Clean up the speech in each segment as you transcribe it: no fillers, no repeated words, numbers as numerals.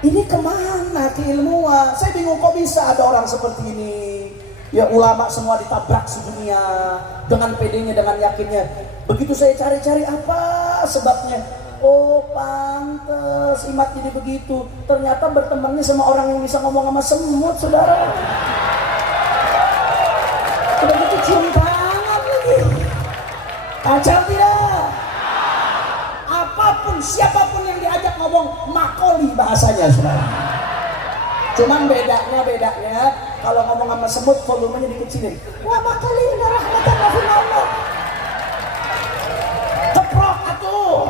Ini kemana keilmuan? Saya bingung kok bisa ada orang seperti ini. Ya ulama semua ditabrak sedunia dengan pedenya, dengan yakinnya. Begitu saya cari-cari apa sebabnya. Oh pantes Imat jadi begitu. Ternyata bertemannya sama orang yang bisa ngomong sama semut, saudara. Udah gitu cium tangan lagi. Kacau tidak? Apapun, siapapun yang diajak ngomong makoli bahasanya, saudara. Cuman bedanya kalau ngomong sama semut volumenya dikecilin. Wah makoli inna rahmatan min Allah. Keprok atuh.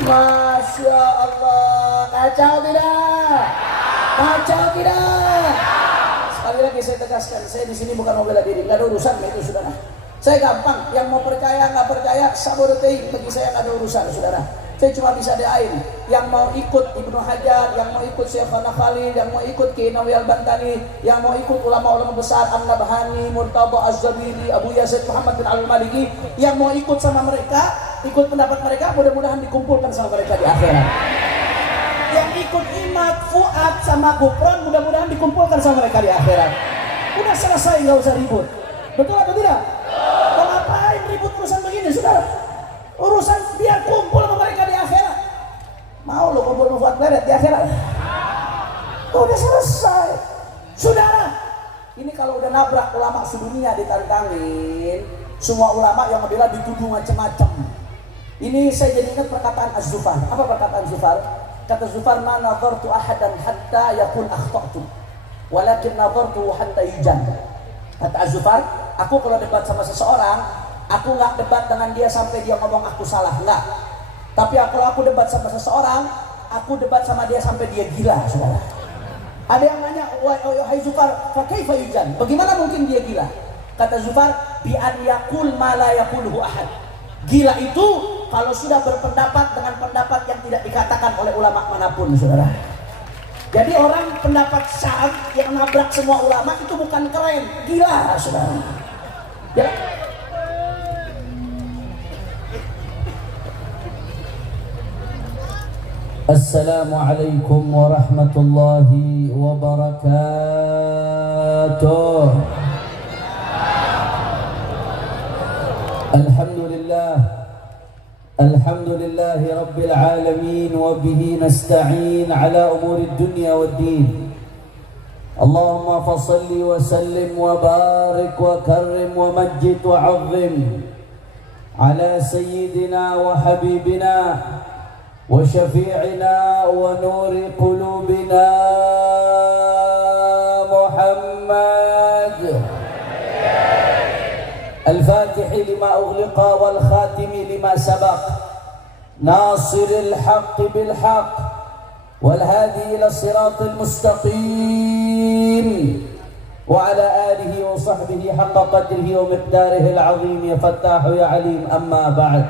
Masya Allah, kacau tidak? Kacau tidak? Sekali lagi saya tegaskan, saya di sini bukan mau bela diri, nggak ada urusan itu, saudara. Saya gampang, yang mau percaya nggak percaya, sabodotein, bagi saya nggak ada urusan, saudara. Saya cuma bisa doain, yang mau ikut Ibnu Hajar, yang mau ikut Syekhana Khalil, yang mau ikut Kiai Nawawi Al-Bantani, yang mau ikut ulama-ulama besar An-Nabhani, Murtada Az-Zabidi, Abu Yazid Muhammad bin Al-Maliki, yang mau ikut sama mereka, ikut pendapat mereka, mudah-mudahan dikumpulkan sama mereka di akhirat. Yang ikut Imat, Fuad sama Gufron, mudah-mudahan dikumpulkan sama mereka di akhirat. Udah selesai, nggak usah ribut. Betul atau tidak? Mau ngapain ribut urusan begini, saudara? Urusan biar kumpul sama mereka di akhirat. Mau lo kumpul sama Fuad Pleret di akhirat? Udah selesai, saudara. Ini kalau udah nabrak ulama sedunia ditantangin, semua ulama yang ngebela dituduh macam-macam. Ini saya jadi ingat perkataan Az-Zufar. Apa perkataan Zufar? Kata Zufar, ma nazartu ahadan hatta yakul akhta'tu, walakin nazartu hatta yujan. Kata Az-Zufar, aku kalau debat sama seseorang, aku nggak debat dengan dia sampai dia ngomong aku salah, enggak. Tapi kalau aku debat sama seseorang, aku debat sama dia sampai dia gila, saudara. Ada yang nanya, wahai Zufar, fa kaifa yujan? Bagaimana mungkin dia gila? Kata Zufar, bi an yaqul ma la yaquluhu ahad. Gila itu kalau sudah berpendapat dengan pendapat yang tidak dikatakan oleh ulama manapun, saudara. Jadi orang pendapat syad yang nabrak semua ulama itu bukan keren, gila, saudara. Ya. Assalamualaikum warahmatullahi wabarakatuh. Alhamdulillahi Rabbil Alamin, wa bihi nasta'in ala umuri dunya wad din. Allahumma fasalli wa sallim wa barik wa karrim wa majjid wa azim ala sayyidina wa habibina wa syafi'ina wa nuri qulubina Muhammad الفاتح لما أغلق والخاتم لما سبق ناصر الحق بالحق والهادي إلى الصراط المستقيم وعلى آله وصحبه حق قدره ومقداره العظيم يا فتاح يا عليم. أما بعد,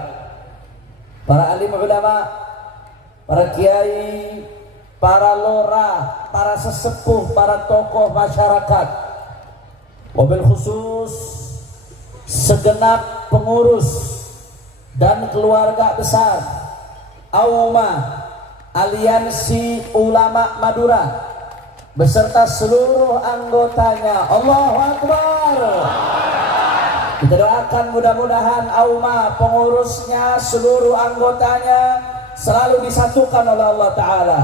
para alim ulama, para kiai, para lora, para sesepuh, para tokoh masyarakat, wabil khusus segenap pengurus dan keluarga besar AUMA Aliansi Ulama Madura beserta seluruh anggotanya. Allahu Akbar. Kita doakan mudah-mudahan AUMA, pengurusnya, seluruh anggotanya selalu disatukan oleh Allah Ta'ala,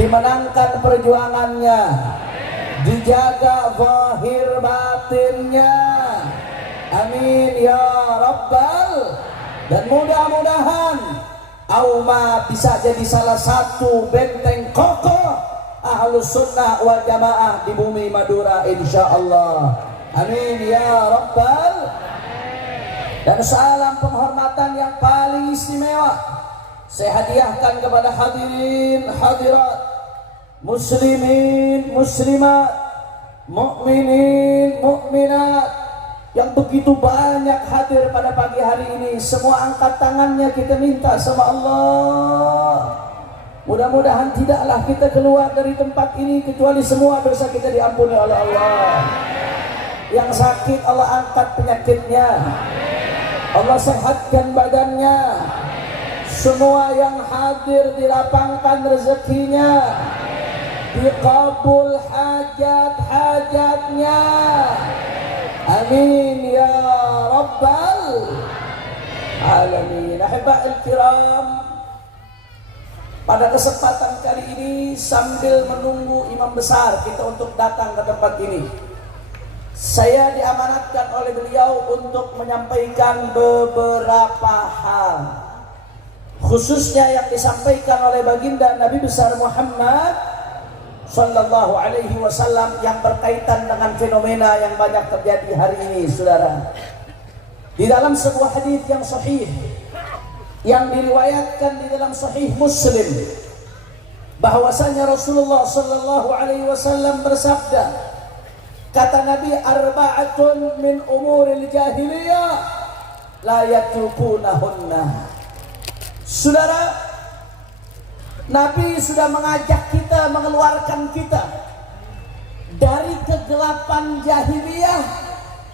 dimenangkan perjuangannya, dijaga zahir batinnya. Amin ya Rabbal. Dan mudah-mudahan AUMA bisa jadi salah satu benteng kokoh Ahlus Sunnah wal Jamaah di bumi Madura, insyaallah. Amin ya Rabbal. Dan salam penghormatan yang paling istimewa saya hadiahkan kepada hadirin hadirat, muslimin muslimat, mukminin mukminat yang begitu banyak hadir pada pagi hari ini. Semua angkat tangannya, kita minta sama Allah, mudah-mudahan tidaklah kita keluar dari tempat ini kecuali semua dosa kita diampuni oleh Allah. Yang sakit Allah angkat penyakitnya, Allah sehatkan badannya, Semua yang hadir dilapangkan rezekinya, dikabul hajat-hajatnya. Amin ya rabbal alamin. Ahiba'il kiram, pada kesempatan kali ini sambil menunggu imam besar kita untuk datang ke tempat ini, saya diamanatkan oleh beliau untuk menyampaikan beberapa hal, khususnya yang disampaikan oleh baginda Nabi besar Muhammad sallallahu alaihi wasallam yang berkaitan dengan fenomena yang banyak terjadi hari ini, saudara. Di dalam sebuah hadis yang sahih yang diriwayatkan di dalam sahih Muslim, bahwasanya Rasulullah sallallahu alaihi wasallam bersabda, kata Nabi, arba'atun min umuril jahiliyah la yatrukunahunna. Saudara, Nabi sudah mengajak kita, mengeluarkan kita dari kegelapan jahiliyah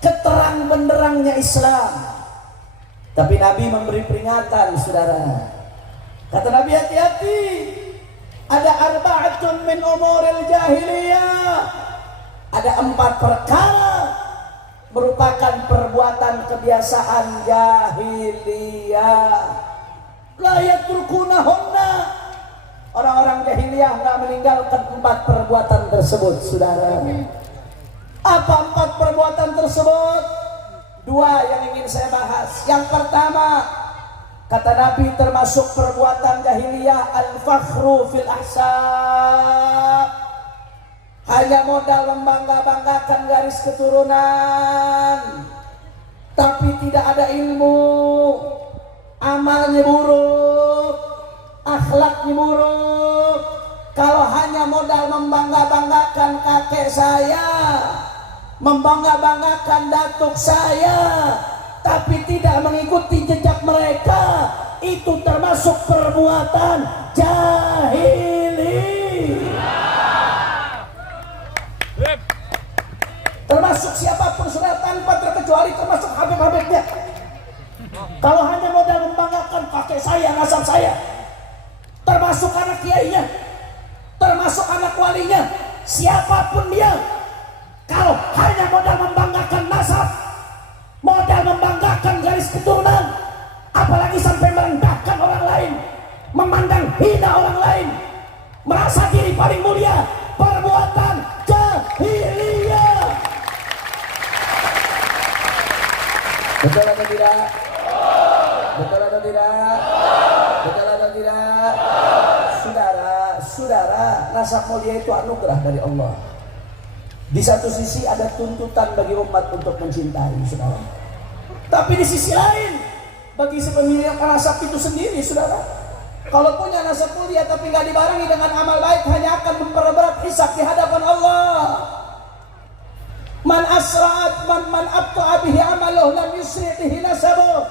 ke terang benderangnya Islam. Tapi Nabi memberi peringatan, saudara. Kata Nabi, hati-hati, ada arba'atun min umuril jahiliyah, ada 4 perkara merupakan perbuatan kebiasaan jahiliyah. La yatrukunahunna. Orang-orang jahiliyah nggak meninggalkan 4 perbuatan tersebut, saudara. Apa 4 perbuatan tersebut? 2 yang ingin saya bahas. Yang pertama, kata Nabi, termasuk perbuatan jahiliyah al-fakhru fil ahsab. Hanya modal membangga-banggakan garis keturunan, tapi tidak ada ilmu, amalnya buruk, akhlaknya buruk. Kalau hanya modal membangga-banggakan kakek saya, membangga-banggakan datuk saya, tapi tidak mengikuti jejak mereka, itu termasuk perbuatan jahili. Termasuk siapapun, sudah tanpa terkecuali, termasuk habib-habibnya. Kalau hanya modal membanggakan kakek saya, nasab saya, termasuk anak kiainya, termasuk anak walinya, siapapun dia, kalau hanya modal membanggakan nasab, modal membanggakan garis keturunan, apalagi sampai merendahkan orang lain, memandang hina orang lain, merasa diri paling mulia, perbuatan jahiliyah. Betul atau tidak? Betul atau tidak? Betul atau tidak? Saudara, nasab mulia itu anugerah dari Allah. Di satu sisi ada tuntutan bagi umat untuk mencintai, saudara. Tapi di sisi lain, bagi si pemilik nasab itu sendiri, saudara, kalau punya nasab mulia tapi nggak dibarengi dengan amal baik, hanya akan memperberat hisab di hadapan Allah. Man asra'at man abta'a bihi amaluh lam yusri' bihi nasabuh.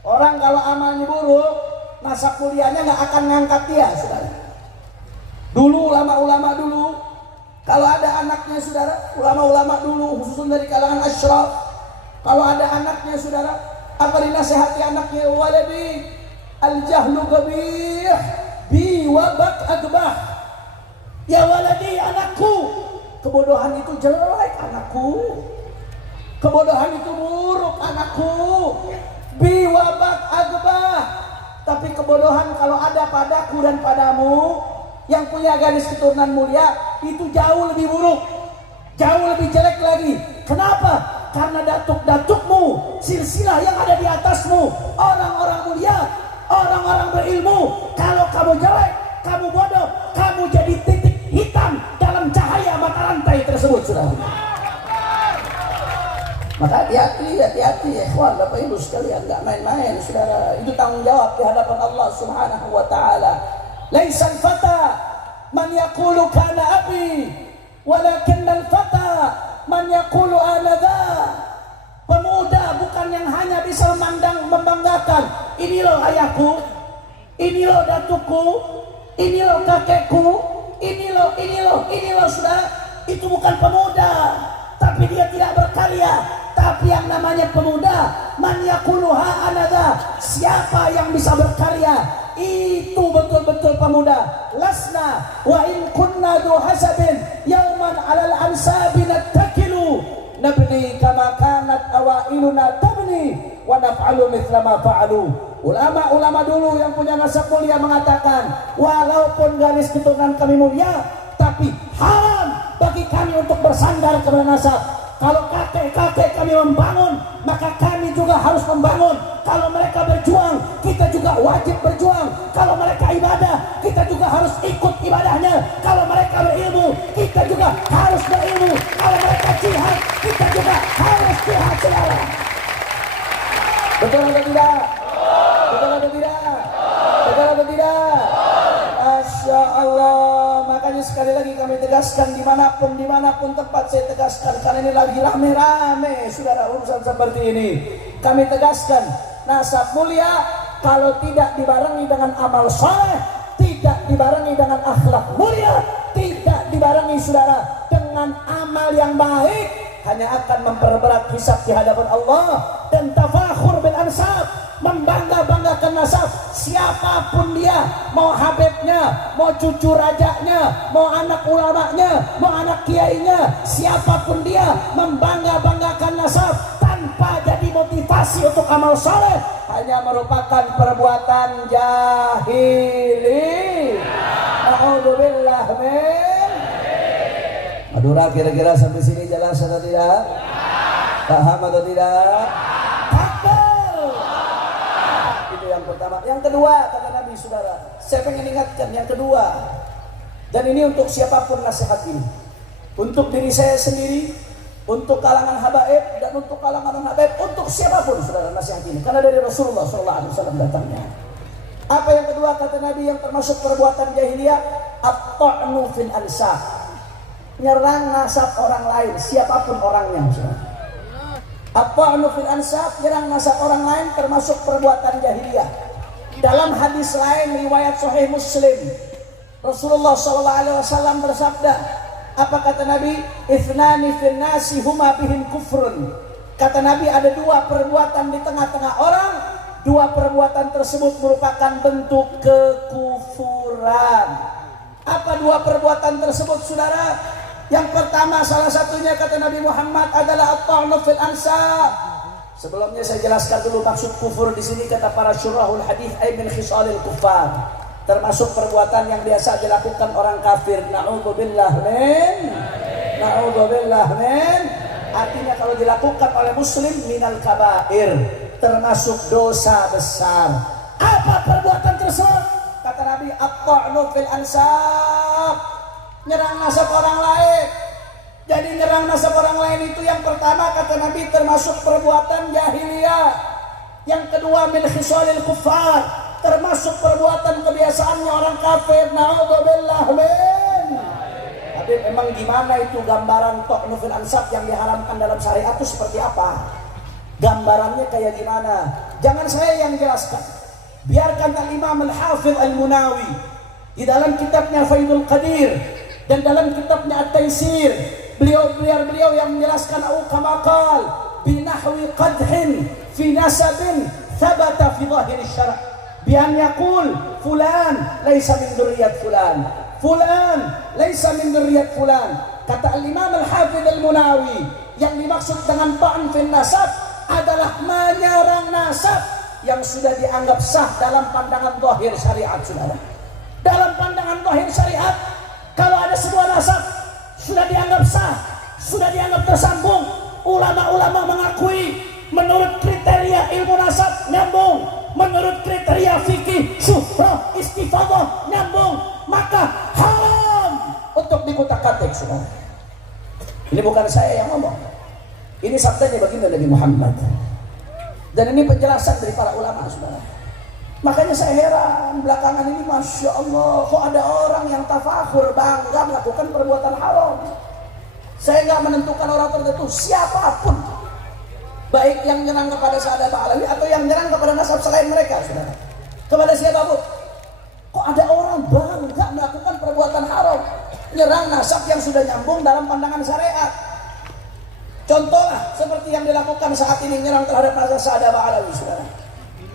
Orang kalau amalnya buruk, nasab mulianya nggak akan ngangkat dia, saudara. Dulu ulama-ulama dulu, kalau ada anaknya, saudara, ulama-ulama dulu khususnya dari kalangan asyraf, kalau ada anaknya, saudara, apa dinasihati anaknya, waladi al-jahlu qabih bi wabak akbah. Ya waladi, anakku, kebodohan itu jelek, anakku. Kebodohan itu buruk, anakku. Bi wabak akbah. Tapi kebodohan kalau ada padaku dan padamu yang punya garis keturunan mulia, itu jauh lebih buruk, jauh lebih jelek lagi. Kenapa? Karena datuk-datukmu, silsilah yang ada di atasmu, orang-orang mulia, orang-orang berilmu. Kalau kamu jelek, kamu bodoh, kamu jadi titik hitam dalam cahaya mata rantai tersebut, saudara. Maka hati-hati ya ikhwan, Bapak Ibu sekalian, enggak main-main, saudara. Itu tanggung jawab di hadapan Allah Subhanahu wa taala. Laisal fata man yaqulu kana abi, walakin al-fata man yaqulu ana dha. Pemuda bukan yang hanya bisa membanggakan, ini loh ayahku, ini loh datukku, ini loh kakekku, ini loh, saudara. Itu bukan pemuda. tapi dia tidak berkarya. Tapi yang namanya pemuda, man yakuluha anada, siapa yang bisa berkarya, itu betul-betul pemuda. Lasna wa in kunna du hasabin yauman alal ansabi nattakilu nabni kama kanat awailuna tabni wa naf'alu mithla ma fa'alu. Ulama-ulama dulu yang punya nasab mulia mengatakan, walaupun garis keturunan kami mulia, tapi haram bagi kami untuk bersandar kepada nasab. Kalau kakek-kakek kami membangun, maka kami juga harus membangun. Kalau mereka berjuang, kita juga wajib berjuang. Kalau mereka ibadah, kita juga harus ikut ibadahnya. Kalau mereka berilmu, kita juga harus berilmu. Kalau mereka jihad, kita juga harus jihad, saudara. Betul atau tidak? Betul atau tidak? Betul atau tidak? Masya Allah. Makanya sekali lagi kami tegaskan, dimanapun tempat saya tegaskan, karena ini lagi rame-rame saudara urusan seperti ini. Kami tegaskan, nasab mulia kalau tidak dibarengi dengan amal soleh, tidak dibarengi dengan akhlak mulia, tidak dibarengi saudara dengan amal yang baik, hanya akan memperberat hisab di hadapan Allah. Dan tafakhur bil ansab, membangga-banggakan nasab, siapapun dia, mau habibnya, mau cucu rajanya, mau anak ulamanya, mau anak kiainya, siapapun dia, membangga-banggakan nasab tanpa jadi motivasi untuk amal saleh, hanya merupakan perbuatan jahili. Na'udzubillah min. Madura, kira-kira sampai sini jelas atau tidak? Paham atau tidak? Yang pertama. Yang kedua, kata Nabi, saudara, saya pengen ingatkan yang kedua, dan ini untuk siapapun nasihat ini, untuk diri saya sendiri, untuk kalangan habaib, dan untuk kalangan non-habaib, untuk siapapun saudara nasihat ini, karena dari Rasulullah SAW datangnya. Apa yang kedua kata Nabi yang termasuk perbuatan jahiliyah? At-ta'nu fil ansab, nyerang nasab orang lain, siapapun orangnya, saudara. At-ta'nu fil ansab, nyerang nasab orang lain, termasuk perbuatan jahiliyah. Dalam hadis lain riwayat Sahih Muslim, Rasulullah SAW bersabda, apa kata Nabi? Ithnani fil nasi huma bihim kufrun. Kata Nabi, ada dua perbuatan di tengah-tengah orang, dua perbuatan tersebut merupakan bentuk kekufuran. Apa dua perbuatan tersebut, saudara? Yang pertama, salah satunya kata Nabi Muhammad adalah at-ta'nu fil ansab. Sebelumnya saya jelaskan dulu maksud kufur di sini, kata para syurahul hadis, ay min khisalil kufar, termasuk perbuatan yang biasa dilakukan orang kafir. Na'udzubillah min. Na'udzubillah min. Artinya kalau dilakukan oleh muslim, minal kabair, termasuk dosa besar. Apa perbuatan tersebut? Kata Nabi, at-ta'nu fil ansab, nyerang nasab orang lain. Jadi nyerang nasab orang lain itu yang pertama kata Nabi termasuk perbuatan jahiliyah. Yang kedua min khisalil kuffar, termasuk perbuatan kebiasaannya orang kafir. Na'udzubillah min. Tapi memang gimana itu gambaran ta'nu fil ansab yang diharamkan dalam syariat itu seperti apa? Gambarannya kayak gimana? Jangan saya yang jelaskan, biarkan Al-Imam Al-Hafidh Al-Munawi di dalam kitabnya Faidul Qadir dan dalam kitabnya At-Taisir, beliau yang menjelaskan kama qal binahwi qadhin fi nasabin thabata fi dhahir syara' bi an yaqul fulan laisa min dzurriyyat fulan, fulan laisa min dzurriyyat fulan. Kata Al-Imam Al-Hafidh Al-Munawi, yang dimaksud dengan ta'n fil nasab adalah menyerang nasab yang sudah dianggap sah dalam pandangan zahir syariat, saudara. Dalam pandangan zahir syariat, kalau ada sebuah nasab sudah dianggap sah, sudah dianggap tersambung, ulama-ulama mengakui menurut kriteria ilmu nasab nyambung, menurut kriteria fikih syuhrah istifadah nyambung, maka haram untuk dikutak-katik, saudara. Ini bukan saya yang ngomong, ini sabdanya baginda Nabi Muhammad, dan ini penjelasan dari para ulama, saudara. Makanya saya heran belakangan ini, Masya Allah, kok ada orang yang tafakhur, bangga melakukan perbuatan haram. Saya nggak menentukan orang tertentu, siapapun, baik yang nyerang kepada Sa'ad Ba'alawi atau yang nyerang kepada nasab selain mereka, saudara. Kepada siapapun, kok ada orang bangga melakukan perbuatan haram, nyerang nasab yang sudah nyambung dalam pandangan syariat. Contohlah seperti yang dilakukan saat ini menyerang terhadap Nasab Sa'ada Ba'alawi, saudara.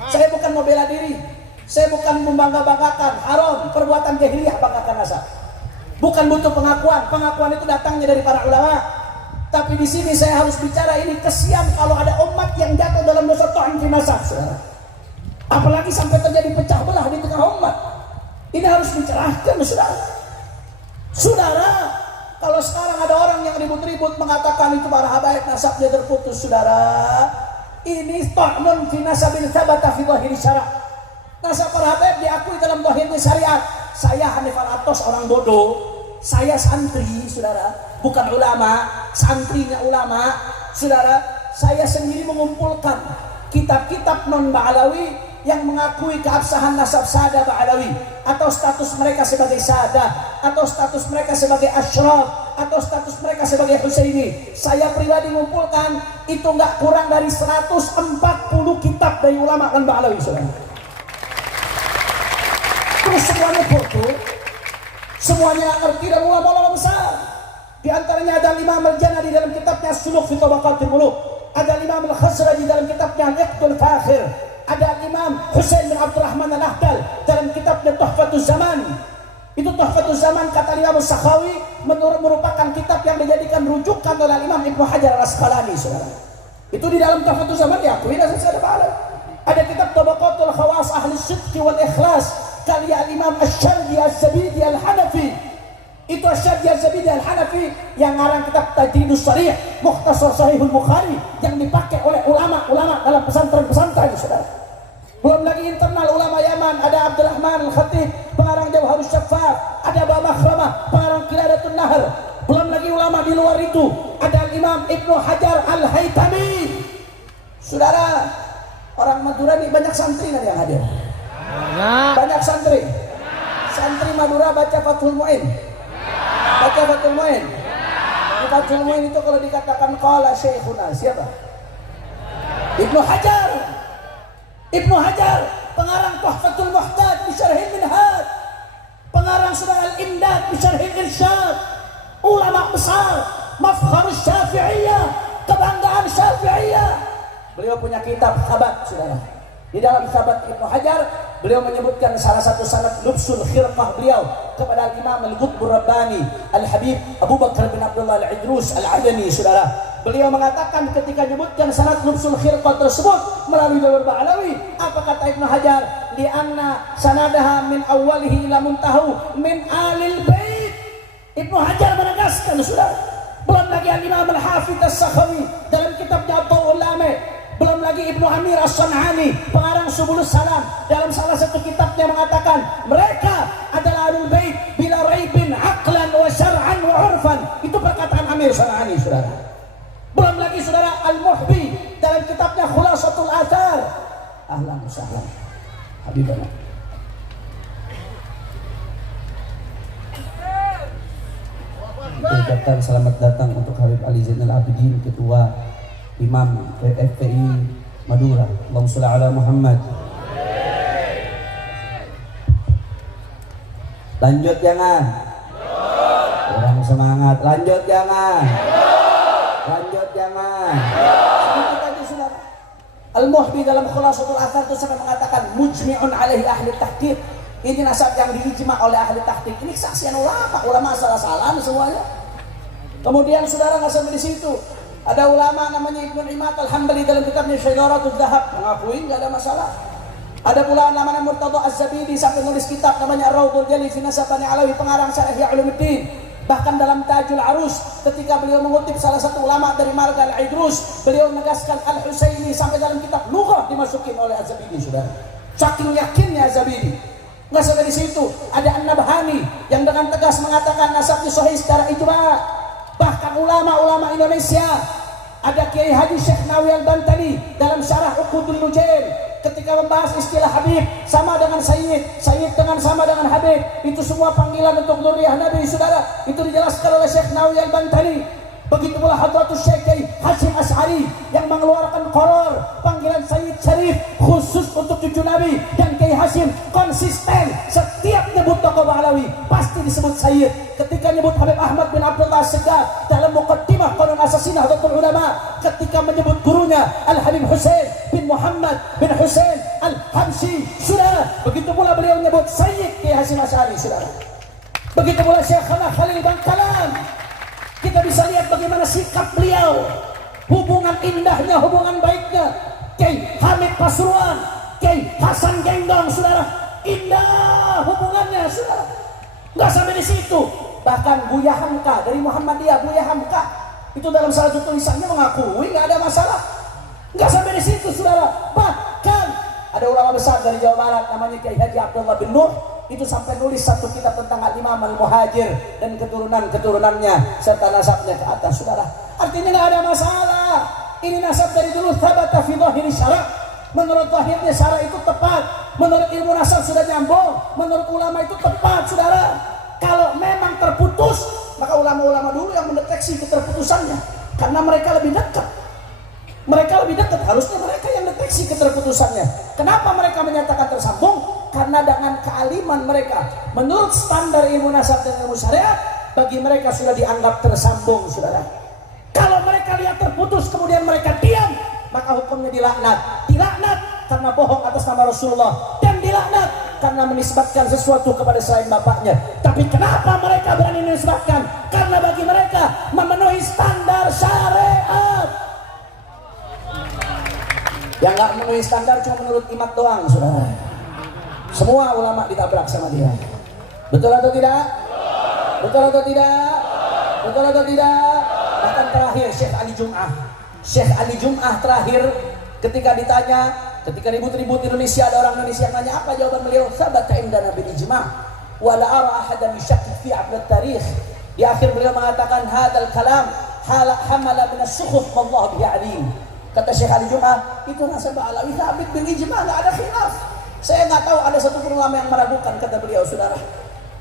Saya bukan mau bela diri, saya bukan membangga-banggakan, haram perbuatan jahiliyah banggakan nasab. Bukan butuh pengakuan itu datangnya dari para ulama. Tapi di sini saya harus bicara, ini kesian kalau ada umat yang jatuh dalam dosa ta'an fi nasab, saudara. Apalagi sampai terjadi pecah belah di tengah umat. Ini harus dicerahkan, saudara. Saudara, kalau sekarang ada orang yang ribut-ribut mengatakan itu para habaib nasabnya terputus, saudara, ini ta'nun fi nasabil thabata fi dhahiri syara'. Nasab para habaib diakui dalam dhahirnya syariat. Saya Hanif Al-Attas orang bodoh, saya santri, saudara, bukan ulama, santrinya ulama, saudara. Saya sendiri mengumpulkan kitab-kitab non Ba'alawi yang mengakui keabsahan nasab Sa'ada Ba'alawi, atau status mereka sebagai Sa'ada, atau status mereka sebagai Ashraf, atau status mereka sebagai Husaini. Saya pribadi mengumpulkan itu nggak kurang dari 140 kitab dari ulama non Ba'alawi, saudara. Terus semuanya foto, semuanya ngerti, dan ulama-ulama besar. Di antaranya ada Imam Al-Jana di dalam kitabnya Suluk fi Tabaqatil Muluk, ada Imam Al-Khazraji dalam kitabnya Al-Iqdul Fakhir, ada Imam Husain bin Abdurrahman Al-Ahdal dalam kitabnya Tuhfatuz Zaman. Itu Tuhfatuz Zaman kata Imam Sakhawi merupakan kitab yang dijadikan rujukan oleh Imam Ibnu Hajar Al-Asqalani, saudara. Itu di dalam Tuhfatuz Zaman diakui nasab Sa'ada Ba'alawi. Ada kitab Tabaqatul Khawas Ahli Sidqi wal Ikhlas karya Imam Asy-Syardi Az-Zabidi Al-Hanafi. Itu Asy-Syardi Az-Zabidi Al-Hanafi yang ngarang kitab Tajridus Sharih Mukhtasar Sahihul Bukhari yang dipakai oleh ulama-ulama dalam pesantren-pesantren, saudara. Belum lagi internal ulama Yaman, ada Abdurrahman Al-Khatib pengarang Jawharus Syaffaf, ada Ba Makhramah pengarang Qiladatun Nahr. Belum lagi ulama di luar itu, ada Imam Ibnu Hajar Al-Haytami. Saudara, orang Madura ini banyak santri yang hadir. Banyak santri. Santri Madura baca Fathul Mu'in. Baca Fathul Mu'in. Di Fathul Mu'in itu kalau dikatakan qala syekhuna, siapa? Ibnu Hajar. Ibnu Hajar pengarang Tuhfatul Muhtaj bi Syarhil Minhaj, pengarang surah Al-Imdad bi Syarhil Irsyad. Ulama besar, mafkharus Syafi'iyah, kebanggaan Syafi'iyah. Beliau punya kitab Khabat, saudara. Di dalam Khabat Ibnu Hajar, beliau menyebutkan salah satu sanad lubsul khirqah beliau kepada Imam Al-Qutbur Rabbani Al-Habib Abu Bakar bin Abdullah Al-Idrus Al-Adani, saudara. Beliau mengatakan ketika menyebutkan sanad lubsul khirqah tersebut melalui jalur Ba'alawi, apa kata Ibnu Hajar? Li'anna sanadaha min awwalihi ila muntahu min alil bait. Ibnu Hajar menegaskan, saudara. Belum lagi Al-Imam Al-Hafidz As-Sakhawi dalam kitabnya Adwaul Lame. Belum lagi Ibnu Amir As-San'ani pengarang Subulus Salam dalam salah satu kitabnya mengatakan mereka adalah Ahlul Bait bila raibin aqlan wa syar'an wa 'urfan. Itu perkataan Amir As-San'ani, saudara. Belum lagi saudara Al-Muhbi dalam kitabnya Khulasatul Athar. Ahlan wa sahlan habibana. Ucapkan selamat datang untuk Habib Ali Zainal Abidin, Ketua Imam FPI Madura. Allahumma shalli ala Muhammad. Lanjut jangan? Kurang semangat. Lanjut jangan? Lanjut jangan? Sedikit lagi, saudara. Al-Muhbi dalam Khulasatul Athar itu sampai mengatakan mujmi'un alaihi ahli tahqiq. Ini nasab yang diijma oleh ahli tahqiq. Ini kesaksian ulama salah-salah semuanya. Kemudian saudara nggak sampai di situ. Ada ulama namanya Ibnu Imad Al-Hambali dalam kitabnya Syaidaratul Dhahab mengakui nggak ada masalah. Ada pula namanya Murtada Az-Zabidi sampai nulis kitab namanya Ar-Rawdul Jalil fi Nasab Bani Alawi pengarang Syarah Ihya Ulumuddin. Bahkan dalam Tajul Arus ketika beliau mengutip salah satu ulama dari marga Al-Idrus, beliau menegaskan Al-Husaini sampai dalam kitab Lughah dimasukin oleh Az-Zabidi, saudara. Saking yakinnya Az-Zabidi. Nggak sampai di situ, ada An-Nabhani yang dengan tegas mengatakan nasabnya sahih secara ijma'. Bahkan ulama-ulama Indonesia, ada Kiai Haji Syekh Nawawi Al-Bantani dalam Syarah Uqudul Nujail ketika membahas istilah Habib sama dengan Sayyid, Sayyid dengan sama dengan Habib, itu semua panggilan untuk dzurriyyah Nabi, saudara. Itu dijelaskan oleh Syekh Nawawi Al-Bantani. Begitu pula Hadratus Syekh Kiai Hasyim Asy'ari yang mengeluarkan qaror panggilan Sayyid Syarif khusus untuk cucu Nabi, dan Kiai Hasyim konsisten setiap nyebut tokoh Ba'alawi pasti disebut Sayyid. Ketika ketika nyebut Habib Ahmad bin Abdullah Segaf dalam muqaddimah Qanun Asasinah Nahdlatul Ulama, ketika menyebut gurunya Al Habib Hussein bin Muhammad bin Hussein Al Hamsi, saudara. Begitu pula beliau menyebut Sayyid Kiai Hasyim Asy'ari, saudara. Begitu pula Syekhana Khalil Bangkalan. Kita bisa lihat bagaimana sikap beliau, hubungan indahnya, hubungan baiknya. Kiai Hamid Pasuruan, Kiai Hasan Genggong, saudara. Indah hubungannya, saudara. Nggak sampai di situ. Bahkan Buya Hamka dari Muhammadiyah, Buya Hamka itu dalam salah satu tulisannya mengakui nggak ada masalah. Nggak sampai di situ, saudara. Bahkan ada ulama besar dari Jawa Barat namanya Kiai Haji Abdullah bin Nuh, itu sampai nulis satu kitab tentang Al-Imam Al-Muhajir dan keturunan-keturunannya serta nasabnya ke atas, saudara. Artinya nggak ada masalah. Ini nasab dari dulu thabata fi dhahiri syara'. Menurut zahirnya syara' itu tepat. Menurut ilmu nasab sudah nyambung. Menurut ulama itu tepat, saudara. Kalau memang terputus, maka ulama-ulama dulu yang mendeteksi keterputusannya, karena mereka lebih dekat. Mereka lebih dekat, harusnya mereka yang deteksi keterputusannya. Kenapa mereka menyatakan tersambung? Karena dengan kealiman mereka, menurut standar ilmu nasab dan ilmu syariat, bagi mereka sudah dianggap tersambung, saudara. Kalau mereka lihat terputus, kemudian mereka diam, maka hukumnya dilaknat. Dilaknat karena bohong atas nama Rasulullah, dan dilaknat karena menisbatkan sesuatu kepada selain bapaknya. Tapi kenapa mereka berani menisbatkan? Karena bagi mereka memenuhi standar syariat. Yang nggak memenuhi standar cuma menurut imat doang, saudara. Semua ulama ditabrak sama dia. Betul atau tidak? Betul atau tidak? Betul atau tidak? Bahkan terakhir Syekh Ali Jum'ah terakhir ketika ditanya, ketika ribut-ribut Indonesia, ada orang Indonesia yang nanya, apa jawaban beliau? Sabata indana bil ijma' wa la ara ahadan yushakkik fi 'abd at-tarikh. Di akhir beliau mengatakan hadzal kalam hamala min as-sukhuf wallahu bihi alim. Kata Syekh Ali Jum'ah, itu nasab alawi thabit bil ijma', enggak ada khilaf. Saya nggak tahu ada satu ulama yang meragukan, kata beliau, saudara.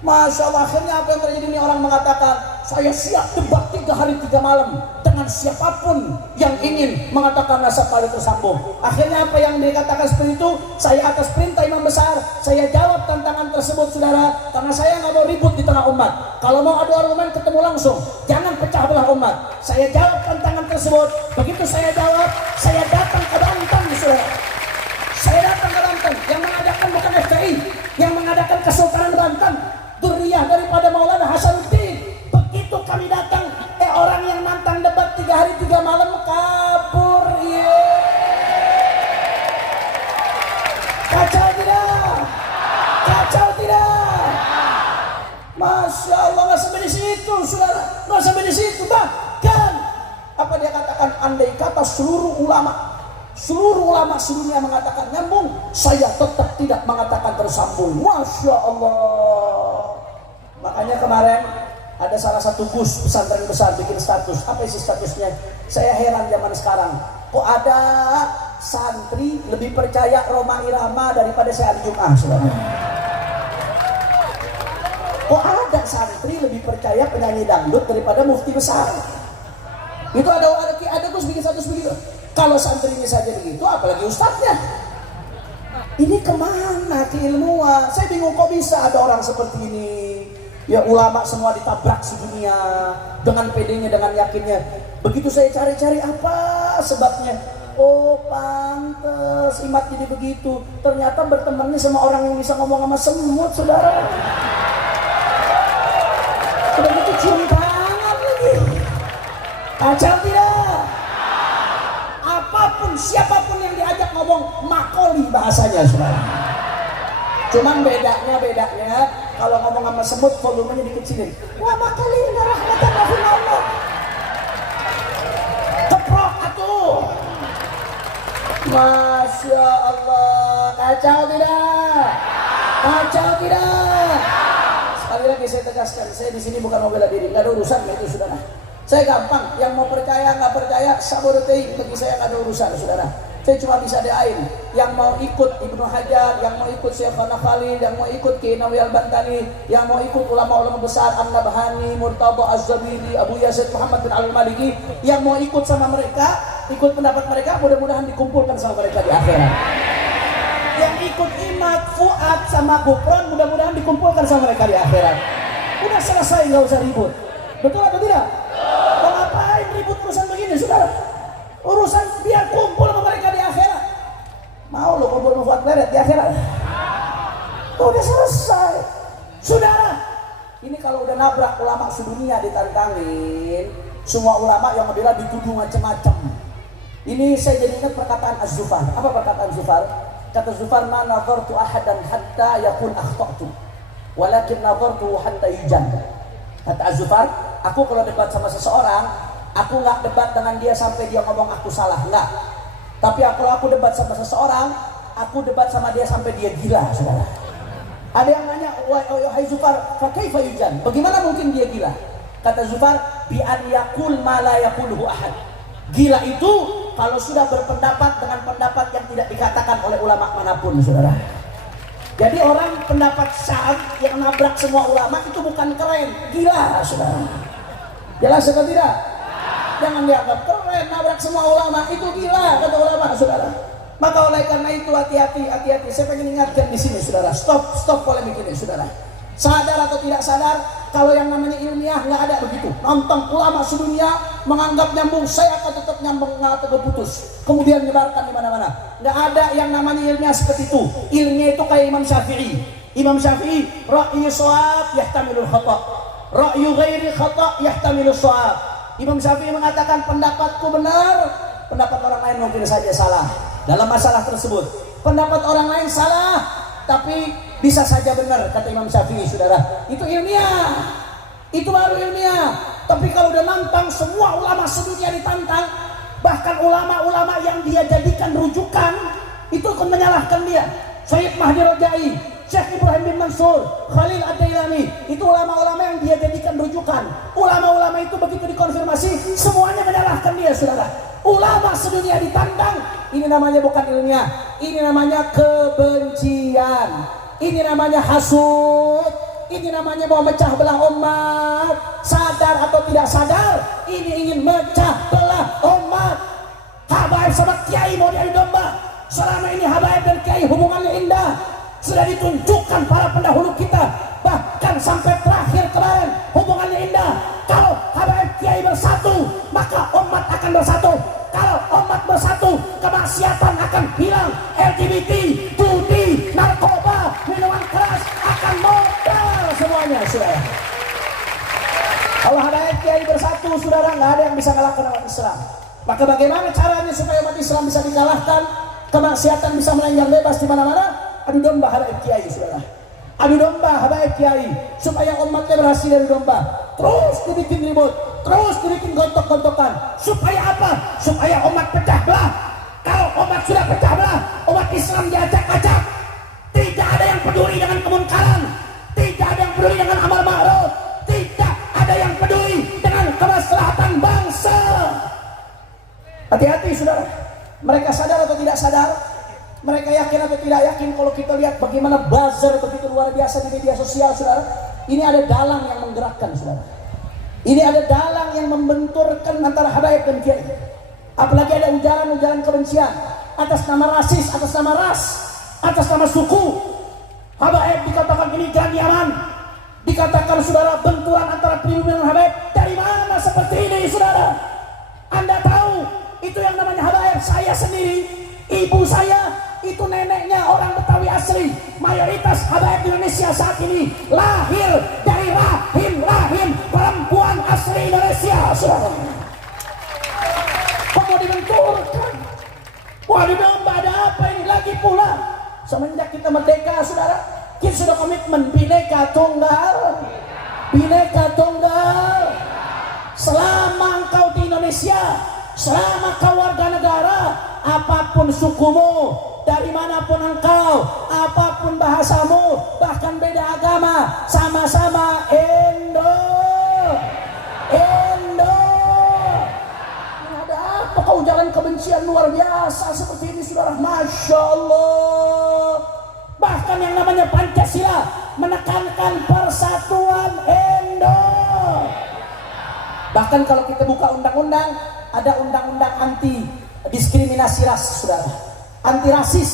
Masya Allah, akhirnya apa yang terjadi ini? Orang mengatakan, saya siap debat 3 hari 3 malam dengan siapapun yang ingin mengatakan nasab tali tersambung. Akhirnya apa yang dikatakan seperti itu? Saya atas perintah imam besar, saya jawab tantangan tersebut, saudara. Karena saya nggak mau ribut di tengah umat. Kalau mau adu argumen, ketemu langsung, jangan pecah belah umat. Saya jawab tantangan tersebut. Begitu saya jawab, saya datang ke Banten, saudara. Saya datang ke Banten. Yang mengadakan bukan FPI, yang mengadakan Kesultanan Banten, duriyah daripada Maulana Hasanuddin. Begitu kami datang, orang yang nantang debat 3 hari 3 malam kabur. Kacau tidak? Kacau tidak? Masya Allah, nggak sampai di situ, saudara. Nggak sampai di situ. Bahkan apa dia katakan? Andai kata seluruh ulama seluruhnya mengatakan nyambung, saya tetap tidak mengatakan tersambung. Masya Allah. Makanya kemarin ada salah satu gus pesantren besar bikin status. Apa isi statusnya? Saya heran zaman sekarang, kok ada santri lebih percaya Roma Irama daripada saya Ali Jum'ah, saudara. Kok ada santri lebih percaya penyanyi dangdut daripada mufti besar? Itu ada gus bikin status begitu. Kalau santrinya saja begitu, apalagi ustadznya. Ini kemana keilmuan? Saya bingung, kok bisa ada orang seperti ini. Ya ulama semua ditabrak sedunia dengan pedenya, dengan yakinnya. Begitu saya cari-cari apa sebabnya, oh pantes imat jadi begitu. Ternyata bertemannya sama orang yang bisa ngomong sama semut, saudara. Udah gitu cium tangan lagi. Kacau tidak? Apapun, siapapun yang diajak ngomong makoli bahasanya, saudara. Cuman bedanya kalau ngomong sama semut volumenya dikecilin. Wah makoli rahmatan Allah. Keprok atuh. Masya Allah, kacau tidak? Kacau tidak? Sekali lagi saya tegaskan, saya di sini bukan mau bela diri, nggak ada urusan itu, saudara. Saya gampang, yang mau percaya nggak percaya sabodotein, bagi saya nggak ada urusan, saudara. Saya cuma bisa doain yang mau ikut Ibnu Hajar, yang mau ikut Syekhana Khalil, yang mau ikut Kiai Nawawi Al-Bantani, yang mau ikut ulama-ulama besar An-Nabhani, Murtada Az-Zabiri, Abu Yazid Muhammad bin Al-Maliki, yang mau ikut sama mereka, ikut pendapat mereka, mudah-mudahan dikumpulkan sama mereka di akhirat. Yang ikut Imad, Fuad sama Gufron, mudah-mudahan dikumpulkan sama mereka di akhirat. Udah selesai, nggak usah ribut. Betul atau tidak? Mau ngapain ribut urusan begini, saudara? Urusan biar kumpul sama mereka di akhirat. Mau lo kumpul sama Fuad Pleret di akhirat? Udah selesai. Saudara, ini kalau udah nabrak ulama sedunia ditantangin, semua ulama yang bilang dituduh macam-macam. Ini saya jadi ingat perkataan Az-Zufar. Apa perkataan Zufar? Kata Zufar, "Ma nazartu ahadan hatta yaqul akhta'tu, walakin nazartu hatta yujan." Kata Az-Zufar, aku kalau debat sama seseorang, aku nggak debat dengan dia sampai dia ngomong aku salah, enggak. Tapi kalau aku debat sama seseorang, aku debat sama dia sampai dia gila, saudara. Ada yang nanya, "Wahai Zufar, fa kaifa yujan?" Bagaimana mungkin dia gila? Kata Zufar, "Bi an yaqul ma la yaquluhu ahad." Gila itu kalau sudah berpendapat dengan pendapat yang tidak dikatakan oleh ulama manapun, saudara. Jadi orang pendapat syad yang nabrak semua ulama itu bukan keren, gila, saudara. Jelas atau tidak? Jangan dianggap keren, nabrak semua ulama itu gila, kata ulama, saudara. Maka oleh karena itu hati-hati. Saya pengen ingatkan di sini, saudara. Stop polemik ini, saudara. Sadar atau tidak sadar, kalau yang namanya ilmiah nggak ada begitu. Nonton ulama sedunia menganggap nyambung, saya akan tetap nyambung, nggak putus. Kemudian menyebarkan di mana-mana. Nggak ada yang namanya ilmiah seperti itu. Ilmiah itu kayak Imam Syafi'i. Imam Syafi'i, ra'yu shawab yahtamilul khata', ra'yu ghairi khata' yahtamilul shawab. Imam Syafi'i mengatakan pendapatku benar, pendapat orang lain mungkin saja salah dalam masalah tersebut. Pendapat orang lain salah, tapi bisa saja benar, kata Imam Syafi'i, saudara. Itu ilmiah, itu baru ilmiah. Tapi kalau udah nantang, semua ulama sedunia ditantang, bahkan ulama-ulama yang dia jadikan rujukan itu akan menyalahkan dia. Syekh Mahdi Rajai, Syekh Ibrahim bin Mansur, Khalil Ad-Dailami, itu ulama-ulama yang dia jadikan rujukan. Ulama-ulama itu begitu dikonfirmasi, semuanya menyalahkan dia, saudara. Ulama sedunia ditantang, ini namanya bukan ilmiah, ini namanya kebencian. Ini namanya hasud, ini namanya mau mecah belah umat. Sadar atau tidak sadar, ini ingin mecah belah umat. Habaib sama kiai mau diadu domba. Selama ini habaib dan kiai hubungannya indah, sudah ditunjukkan para pendahulu kita, bahkan sampai terakhir kemarin hubungannya indah. Kalau habaib kiai bersatu, maka umat akan bersatu. Kalau umat bersatu, kemaksiatan akan hilang. LGBT, judi, narkoba, minuman keras akan modal semuanya, saudara. Kalau habaib kiai bersatu, saudara, nggak ada yang bisa kalahkan umat Islam. Maka bagaimana caranya supaya umat Islam bisa dikalahkan, kemaksiatan bisa melanjang bebas di mana-mana? Adu domba habaib kiai, saudara. Adu domba habaib kiai supaya umatnya berhasil dari domba. Terus dibikin ribut, terus dibikin gontok-gontokan. Supaya apa? Supaya umat pecah belah. Kalau umat sudah pecah belah, umat Islam diacak-acak. Tidak ada yang peduli dengan kemunkaran, tidak ada yang peduli dengan amal ma'ruf, tidak ada yang peduli dengan kemaslahatan bangsa. Hati-hati, saudara. Mereka sadar atau tidak sadar, mereka yakin atau tidak yakin, kalau kita lihat bagaimana buzzer begitu luar biasa di media sosial, saudara. Ini ada dalang yang menggerakkan, saudara. Ini ada dalang yang membenturkan antara habaib dan kiai. Apalagi ada ujaran-ujaran kebencian atas nama rasis, atas nama ras, atas nama suku. Habaib dikatakan ini Grand Yaman, dikatakan, saudara, benturan antara pribumi dengan habaib. Dari mana seperti ini, saudara? Anda tahu itu yang namanya habaib. Saya sendiri, ibu saya itu neneknya orang Betawi asli. Mayoritas habaib di Indonesia saat ini lahir dari rahim perempuan asli Indonesia, saudara. Kok mau dibenturkan? Wah, di domba ada apa ini lagi pula? Semenjak kita merdeka, saudara, kita sudah komitmen Bhinneka Tunggal, Bhinneka Tunggal. Selama engkau di Indonesia, selama kau warga negara, apapun sukumu, dari manapun engkau, apapun bahasamu, bahkan beda agama, sama-sama Indo. Ada apa kau ujaran kebencian luar biasa seperti ini, saudara? Masya Allah. Bahkan yang namanya Pancasila menekankan persatuan Indo. Bahkan kalau kita buka undang-undang, ada undang-undang anti diskriminasi ras, saudara. Anti rasis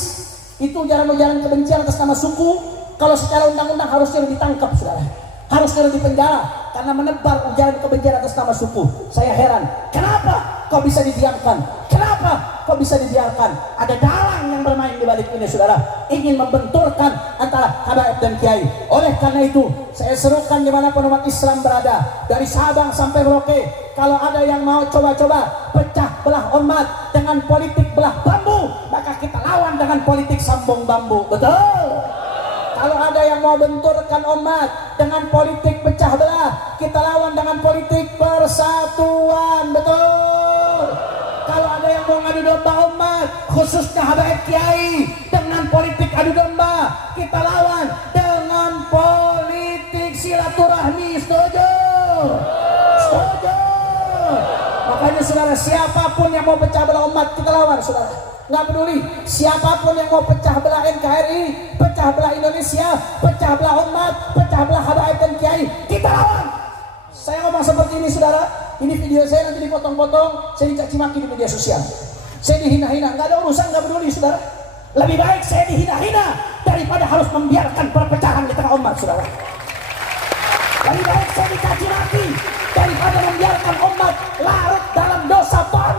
itu ujaran-ujaran kebencian atas nama suku. Kalau secara undang-undang harusnya ditangkap, saudara. harus di penjara karena menebar ujaran kebencian atas nama suku. Saya heran, kenapa kok bisa didiamkan? Kenapa kok bisa dibiarkan? Ada dalang yang bermain di balik ini, saudara, ingin membenturkan antara habaib dan kiai. Oleh karena itu, saya serukan dimanapun umat Islam berada, dari Sabang sampai Merauke, kalau ada yang mau coba-coba pecah belah umat dengan politik belah bambu, maka kita lawan dengan politik sambung bambu. Betul? Kalau ada yang mau benturkan umat dengan politik pecah belah, kita lawan dengan politik persatuan. Betul? Kalau ada yang mau ngadu domba umat, khususnya habaib kiai, dengan politik adu domba, kita lawan dengan politik silaturahmi. Setuju? Setuju? Makanya saudara, siapapun yang mau pecah belah umat, kita lawan, saudara. Nggak peduli siapapun yang mau pecah belah NKRI, pecah belah Indonesia, pecah belah umat, pecah belah habaib dan kiai, kita lawan. Saya ngomong seperti ini, saudara, ini video saya nanti dipotong-potong, saya dicaci maki di media sosial, saya dihina-hina, nggak ada urusan, nggak peduli, saudara. Lebih baik saya dihina-hina daripada harus membiarkan perpecahan di tengah umat, saudara. Lebih baik saya dicaci maki daripada membiarkan umat larut dalam dosa pon,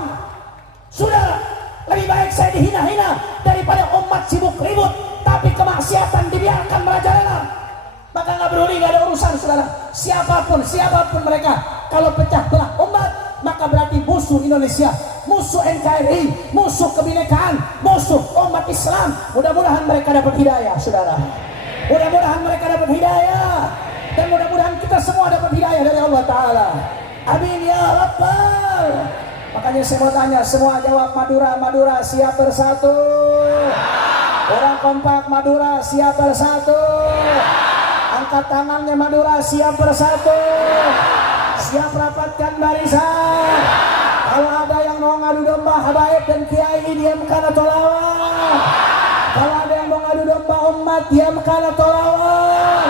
saudara. Lebih baik saya dihina-hina daripada umat sibuk ribut tapi kemaksiatan dibiarkan merajalela. Maka nggak peduli, nggak ada urusan, saudara. Siapapun mereka, kalau pecah belah umat, maka berarti musuh Indonesia, musuh NKRI, musuh kebinekaan, musuh umat Islam. Mudah-mudahan mereka dapat hidayah, saudara. Mudah-mudahan mereka dapat hidayah, dan mudah-mudahan kita semua dapat hidayah dari Allah Ta'ala. Amin ya Rabbal. Makanya saya mau tanya, semua jawab Madura, Madura siap bersatu. Orang kompak Madura siap bersatu. Angkat tangannya Madura siap bersatu. Siap rapatkan barisan. Kalau ada yang mau ngadu domba habaib dan kiai, diamkan atau lawan. Kalau ada yang mau ngadu domba umat, diamkan atau lawan.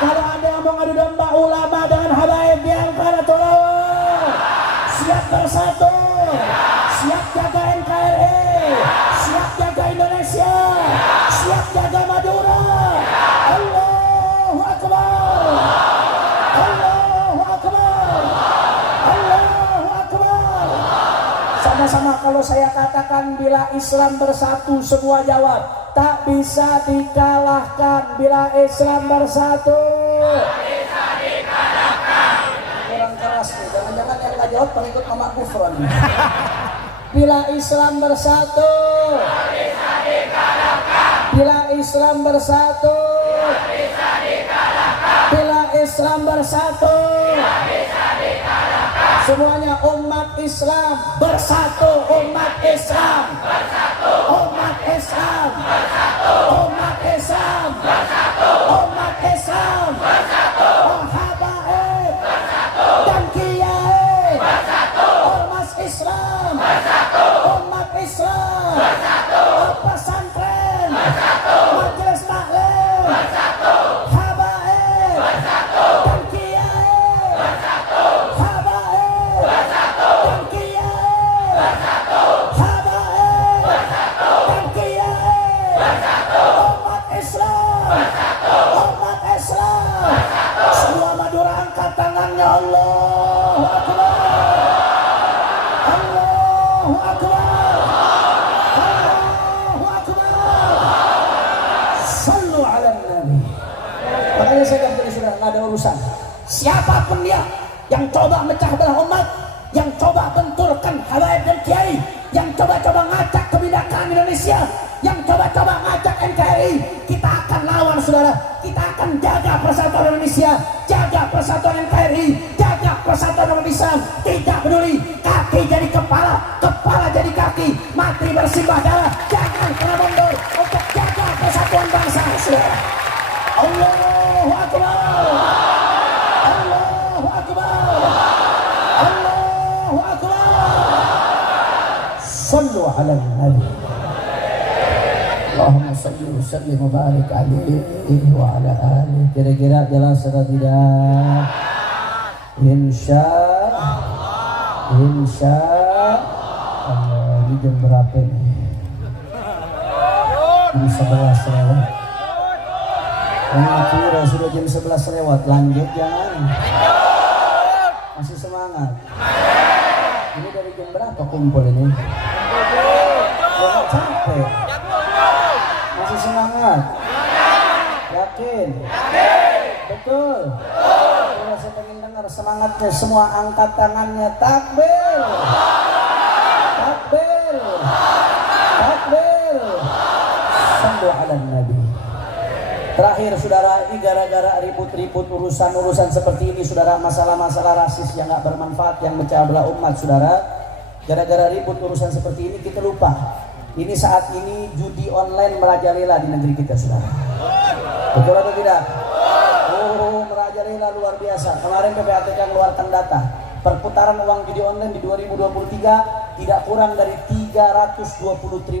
Kalau ada yang mau ngadu domba ulama dengan habaib, diamkan atau lawan. Siap bersatu, siap jaga NKRI, siap jaga Indonesia, siap jaga Madura. Allahu Akbar, Allahu Akbar, Allahu Akbar. Sama-sama kalau saya katakan, bila Islam bersatu semua jawab, tak bisa dikalahkan. Bila Islam bersatu, jangan-jangan yang nggak jawab pengikut Mama Gufron. Bila Islam bersatu, bila Islam bersatu, bila Islam bersatu, semuanya umat Islam bersatu, umat Islam bersatu, umat Islam bersatu, umat Islam bersatu, umat Islam bersatu, habaib dan kiai bersatu, ormas Islam bersatu, umat Islam bersatu, pesantren bersatu, majelis taklim bersatu, habaib bersatu dan kiai bersatu, habaib bersatu dan kiai bersatu, habaib bersatu dan kiai bersatu, umat Islam bersatu, umat Islam bersatu. Semua Madura angkat tangannya. Allahu Akbar, Allahu Akbar, Allahu Akbar. Sallu ala Nabi. Makanya saya katakan, sudah nggak ada urusan siapapun dia yang coba mecah belah umat, yang coba benturkan habaib dan kiai, yang coba-coba ngacak kebinekaan Indonesia, yang coba-coba ngacak NKRI, kita akan lawan, saudara. Kita akan jaga persatuan Indonesia, jaga persatuan NKRI, jaga persatuan umat Islam. Tidak peduli kaki jadi kepala, kepala jadi kaki, mati bersimbah darah, jangan pernah mundur untuk jaga persatuan bangsa, saudara. Allahu Akbar, Allahu Akbar, Allahu Akbar. Sallu ala Nabi. Allahumma salli wa sallim wa barik alaihi wa ala alihi. Kira-kira jelas atau tidak? Insya Allah. Ini jam berapa nih? Jam 11 lewat. Kira sudah jam 11 lewat, lanjut jangan. Masih semangat. Ini dari jam berapa kumpul ini? Jangan capek. Masih semangat. Yakin? Betul. Kalau saya pengen dengar semangatnya, semua angkat tangannya. Takbir. Takbir. Takbir. Sallu ala Nabi. Terakhir saudara, ini gara-gara ribut-ribut urusan-urusan seperti ini saudara, masalah-masalah rasis yang gak bermanfaat, yang memecah belah umat saudara, gara-gara ribut urusan seperti ini kita lupa, ini saat ini judi online merajalela di negeri kita saudara. Betul atau tidak? Oh, merajalela luar biasa. Kemarin PPATK mengeluarkan data perputaran uang judi online di 2023 tidak kurang dari 320 triliun.